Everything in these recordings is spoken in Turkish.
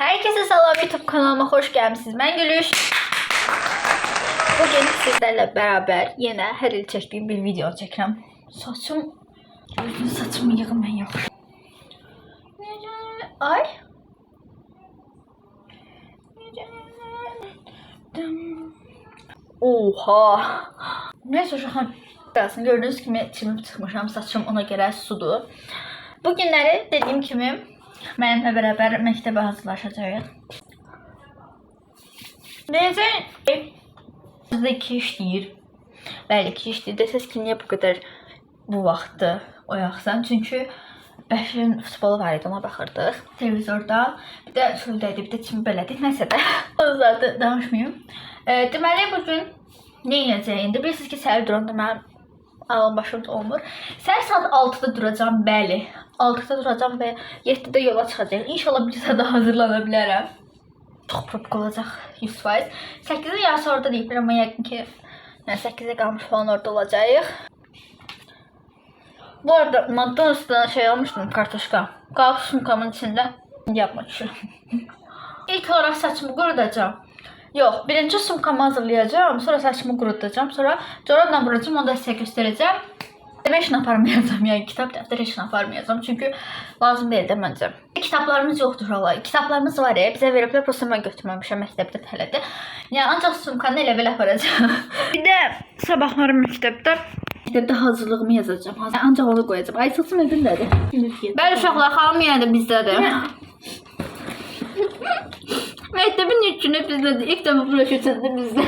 Herkese selam, YouTube kanalıma hoş gelmişsiniz. Ben Gülüş. Bugün sizlerle beraber yine her il çektiğim bir video çekeceğim. Saçımı yığım ben yok. Ay. Oha. Neyse şu an gördüğünüz gibi çimip çıkmışam, saçım ona göre sudur. Bugünleri dediğim gibi benimle beraber məktəbə hazırlaşacağıq. Necə? Bizdə 2 işləyir. Bəli, 2 işləyir. Desəz ki, niyə bu qədər bu vaxtı oyaqsan? Çünki Bəşirin futbolu var idi, ona baxırdıq televizorda. Bir də şöldəydi, bir də çimi belədik. Nəsə də o zaten danışmayayım. Deməli, bugün nə edəcəyik indi? Bilirsiniz ki, səhər duranda mənim ağlım başım olmur. Səhər saat 6-da duracağım, bəli. 6-da duracağım və 7-də yola çıxacağım. İnşallah bir saat hazırlana bilərəm. Çox probka olacaq 100%. 8-də yarısı orada deyiblər, amma yəqin ki 8-ə qalmış falan orada olacağıq. Bu arada McDonald's'dan şey almışdım, kartoşka. Qalıb sumkamın içində yapma düşürüm. İlk olaraq saçımı qurudacağım. Yox, birinci sumkamı hazırlayacağım, sonra saçımı qurutacağım, sonra corabla vuracağım, onu da sizə göstərəcəm. Demək işini aparmayacağım, yəni kitab dəftər işini aparmayacağım, çünki lazım deyil də məncə. Kitablarımız yoxdur hala, kitablarımız var ya, bizə veriblər, prosta mən götürməmişəm, məktəbdə tələdir. Yəni ancaq sumkanı elə-belə aparacağım. Bir də sabahları məktəbdə hazırlığımı yazacağım, ancaq onu qoyacağım. Ay, saçım evindədir. Bəli uşaqlar, xalım yenə də bizdədir. Məktəbin ilk günü bizdədir, ilk dəfə bura köçəndə bizdə.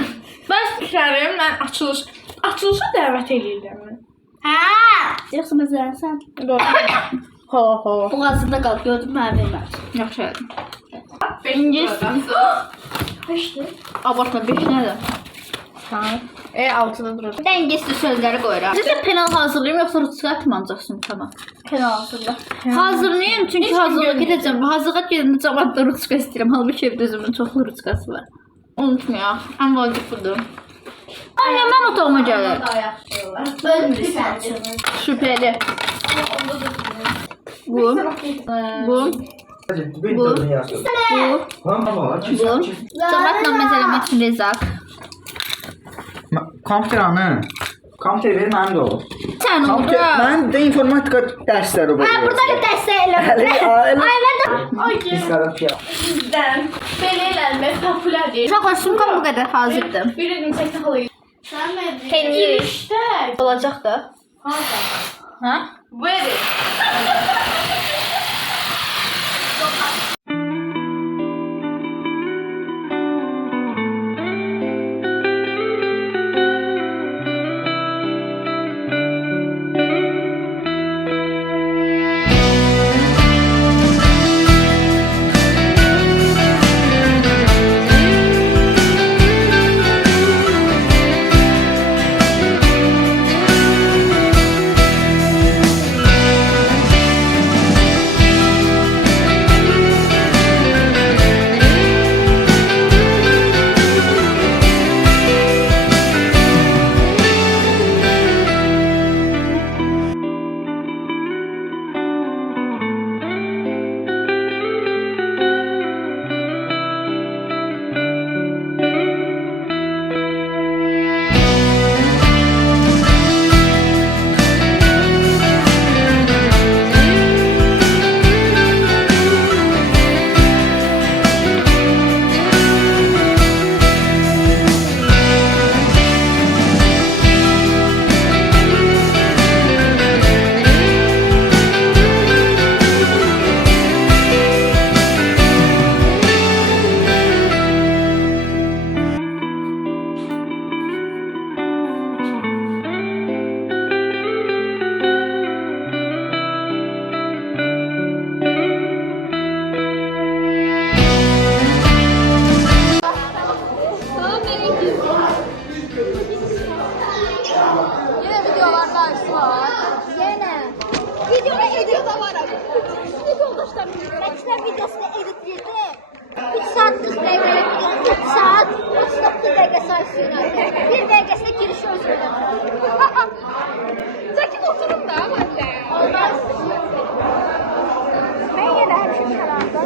Ben fikirlərim, mən açılışa dəvət edirəm. Hə! Yoxsa məsələn sən boğazında qal, gördün mü vermər. Yaxşı elədim. Birincisi. Beşdir. Abartma, 5 nədir? Tamam. 6'da durur. Dəngəsli sözləri qoyuram. Sizə penal hazırlayayım, yoxsa ruçkat mı ancaqsın? Tamam. Penal hazırla. Hazırlayayım, çünki hazırlığa gedəcəm. Hazırlığa gedəndə cavabda ruçka istəyirəm. Halbuki evdə özümün çoxlu ruçkası var. Unutmayaq, ən vacib budur. Anne, mən otağıma gəlir. Ölmürsən. Şübhəli. Bu. Cavabla məzələmək üçün rezaq. Kompüter verir, mənim də olur. Sən oldu. Mən də informatika dərsləri var. Burada da dəstək elə. Ay, mən də. Bizdən belə eləmək populyardır. Uşaqlar, sumkam bu qədər hazırdır. Birini çəkdə halayı. Sən mi? Peynir İşte. olacaq da. Ha? Böyle. Videoda ediyor da var abi. Şimdi yoldaşlar Məktəb videosunu editləyirdi. 3 saat 40 dəqiqəlik video, 3 saat 39 dəqiqə sayısıyla. 1 dəqiqəsində girişi öz öyrəndim. Çəkin oturun da böyle. Olmaz. Mən yenə həmişə kənarda.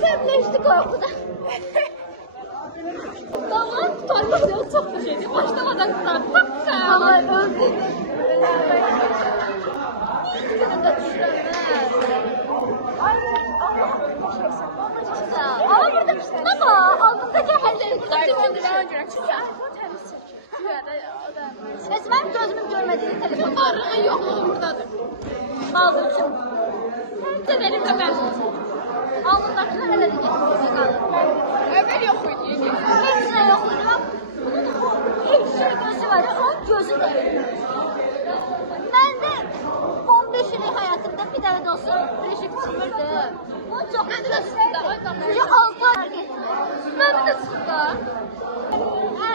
Sertleşti korkudan. Tamam, tutarlı yok çok bir şeydi. Başlamadan kızarttım. Tamam, öldü. Gününde düşüremez. Ama burada ama altındaki halleri benim gözümün görmediği telefon. Arığı yoxluğu buradadır. Kaldırmışım. Sen elimde ben. Alnındakiler hele de getirdi kaldı. Əvvəl yox idi. Hepsine yok hocam. Hepsine gözü var ya, onun gözü değil. Ben de 15 yıllık hayatımda bir tane dostum birleşik çıkmıştı. O çok güzel. Çünkü 6 ay geçti. Ben de çıktı.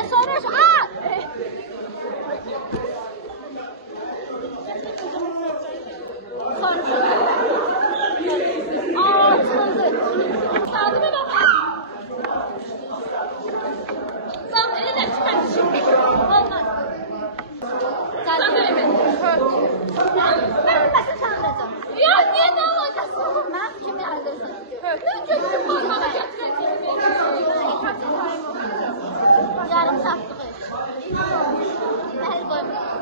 Sonra açıldı. Sadıma bak. Bak elinden çıkar şimdi. Olmaz. Sen söyleme. Ben nasıl sanırım? Ya niye ne olacaksın? Ben kimi arıyorsun? Ne gözüm parmağını gətirəcəyim. Yarım saatlik. Ben koymuyorum.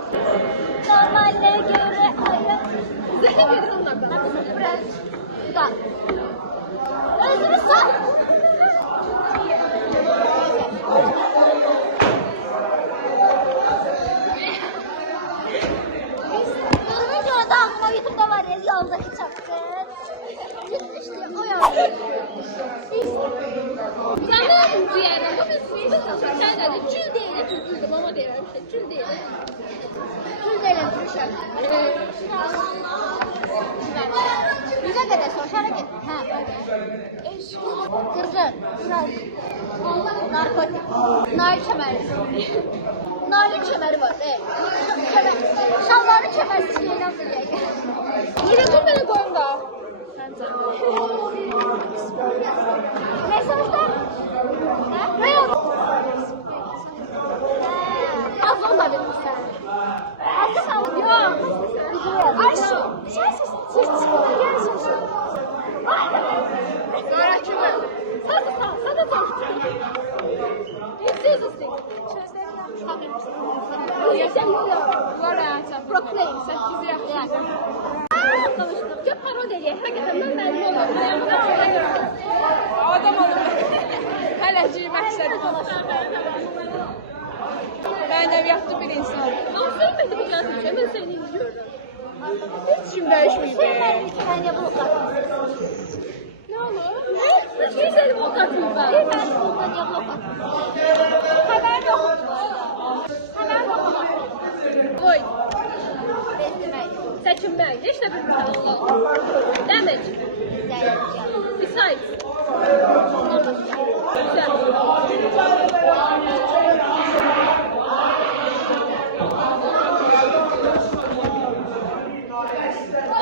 Normalde göre hayat. Zəhə gedir onlardan. Güzel. Özünü sor. Durmuş orada aklıma YouTube'da var ya yoldaki çapkın. İşte o yolda. Sənin ciyərin bu bir sən nədir? Cül deyilə türküldür, mama deyirəm işte, cül deyilə. Tuz eyle düşer. Bize kadar sosyal hareket. Ha. Kırgın. Narkotik. Nail kemeri. Nail kemeri var. Kemer. Şalvarı kemersiz şeyden bilecek. Yürütün beni koyun da. Mesajlar. Ne yok? Az olmadı mı sen? Az da sağlık. Yok. Ayşe. Sen çıkma gelsin. Öğretmen. Sen de sağ. Sen de sağ. Yüzsüz üstü. Sözlerinden çıkabilirsin. Var hayatım. Proclaim. 8 yaş. Konuştuk. Çok parodiye. Hakikaten ben olmadım. Adam oldu. Hələci məqsəd. Mənəviyyatlı bir insan. Sevmedi bu yazmış. Hemen seni izliyorum. Hiç kim dəyişməyib. Sevmedi ki ben ya bu okatım. Ne olur? Hiç kimsenin bu okatım ben. Sevmedi bundan ya bu okatım. Haber yok. Haber yok. Oy. Beslemek. Çəkinmək. Heç nə bilmirəm. Damage. Besides. Güzel.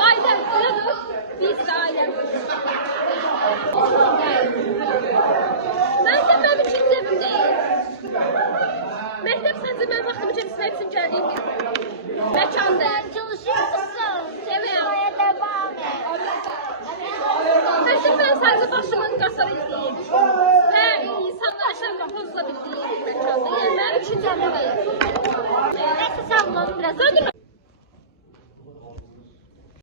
Ailem. Biz de ailem. Ben de benim için cebim değil. Məktəb səncə mən vaxtımı keçirmək üçün gəldiyim bir məkandır. Sen çalışıyorsun. Evet. Çalışmaya devam et. Hətta mən sadəcə başımın qasarı izləyim. Və insanlar işləmə pozula bildiyim bir məkandır. Yəni mənim üçün cəmdə verir. Neyse sen bunu biraz